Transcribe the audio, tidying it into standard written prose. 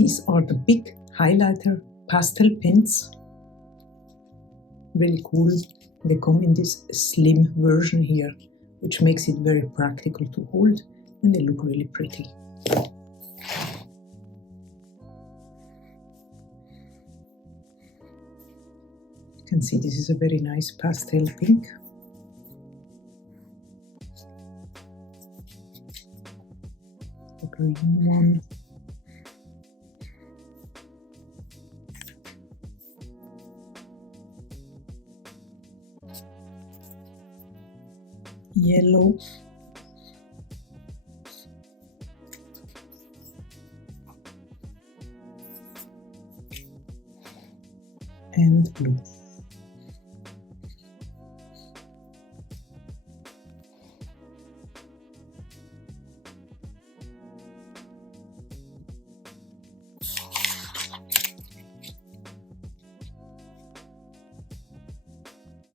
These are the BIC highlighter pastel pens. Really cool. They come in this slim version here, which makes it very practical to hold, and they look really pretty. You can see this is a very nice pastel pink. The green one. Yellow. And blue.